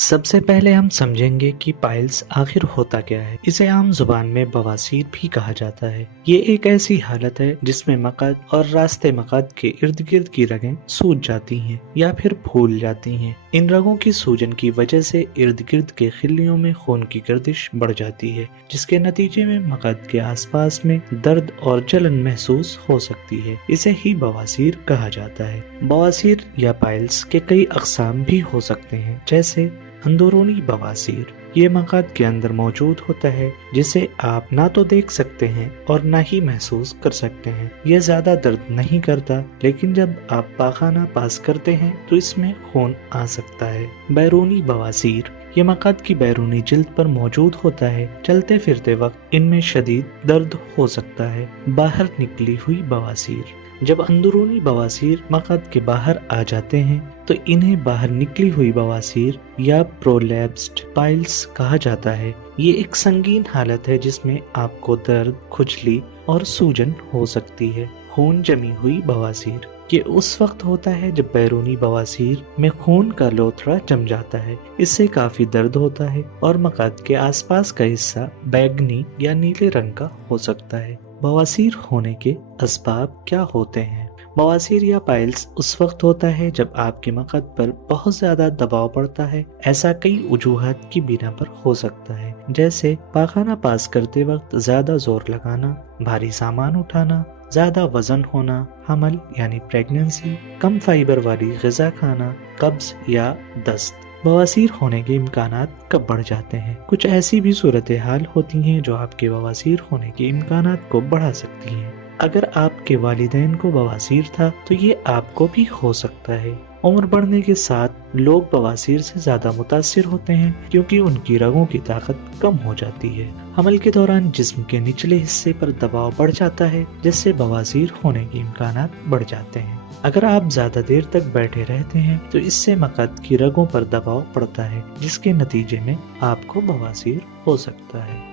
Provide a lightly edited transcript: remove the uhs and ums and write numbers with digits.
سب سے پہلے ہم سمجھیں گے کہ پائلز آخر ہوتا کیا ہے۔ اسے عام زبان میں بواسیر بھی کہا جاتا ہے۔ یہ ایک ایسی حالت ہے جس میں مقعد اور راستے مقعد کے ارد گرد کی رگیں سوج جاتی ہیں یا پھر پھول جاتی ہیں۔ ان رگوں کی سوجن کی وجہ سے ارد گرد کے خلیوں میں خون کی گردش بڑھ جاتی ہے، جس کے نتیجے میں مقعد کے آس پاس میں درد اور جلن محسوس ہو سکتی ہے۔ اسے ہی بواسیر کہا جاتا ہے۔ بواسیر یا پائلز کے کئی اقسام بھی ہو سکتے ہیں، جیسے اندرونی بواسیر۔ یہ مقعد کے اندر موجود ہوتا ہے، جسے آپ نہ تو دیکھ سکتے ہیں اور نہ ہی محسوس کر سکتے ہیں۔ یہ زیادہ درد نہیں کرتا، لیکن جب آپ پاخانہ پاس کرتے ہیں تو اس میں خون آ سکتا ہے۔ بیرونی بواسیر۔ یہ مقعد کی بیرونی جلد پر موجود ہوتا ہے۔ چلتے پھرتے وقت ان میں شدید درد ہو سکتا ہے۔ باہر نکلی ہوئی بواسیر۔ جب اندرونی بواسیر مقعد کے باہر آ جاتے ہیں تو انہیں باہر نکلی ہوئی بواسیر یا پرولیپسڈ پائلز کہا جاتا ہے۔ یہ ایک سنگین حالت ہے جس میں آپ کو درد، کھجلی اور سوجن ہو سکتی ہے۔ خون جمی ہوئی بواسیر۔ یہ اس وقت ہوتا ہے جب بیرونی بواسیر میں خون کا لوتھڑا جم جاتا ہے۔ اس سے کافی درد ہوتا ہے اور مقعد کے آس پاس کا حصہ بیگنی یا نیلے رنگ کا ہو سکتا ہے۔ بواسیر ہونے کے اسباب کیا ہوتے ہیں؟ بواسیر یا پائلز اس وقت ہوتا ہے جب آپ کے مقعد پر بہت زیادہ دباؤ پڑتا ہے۔ ایسا کئی وجوہات کی بنا پر ہو سکتا ہے، جیسے پاخانہ پاس کرتے وقت زیادہ زور لگانا، بھاری سامان اٹھانا، زیادہ وزن ہونا، حمل یعنی پریگننسی، کم فائبر والی غذا کھانا، قبض یا دست۔ بواسیر ہونے کے امکانات کب بڑھ جاتے ہیں؟ کچھ ایسی بھی صورتحال ہوتی ہیں جو آپ کے بواسیر ہونے کے امکانات کو بڑھا سکتی ہیں۔ اگر آپ کے والدین کو بواسیر تھا تو یہ آپ کو بھی ہو سکتا ہے۔ عمر بڑھنے کے ساتھ لوگ بواسیر سے زیادہ متاثر ہوتے ہیں کیونکہ ان کی رگوں کی طاقت کم ہو جاتی ہے۔ حمل کے دوران جسم کے نچلے حصے پر دباؤ بڑھ جاتا ہے، جس سے بواسیر ہونے کے امکانات بڑھ جاتے ہیں۔ اگر آپ زیادہ دیر تک بیٹھے رہتے ہیں تو اس سے مقعد کی رگوں پر دباؤ پڑتا ہے، جس کے نتیجے میں آپ کو بواسیر ہو سکتا ہے۔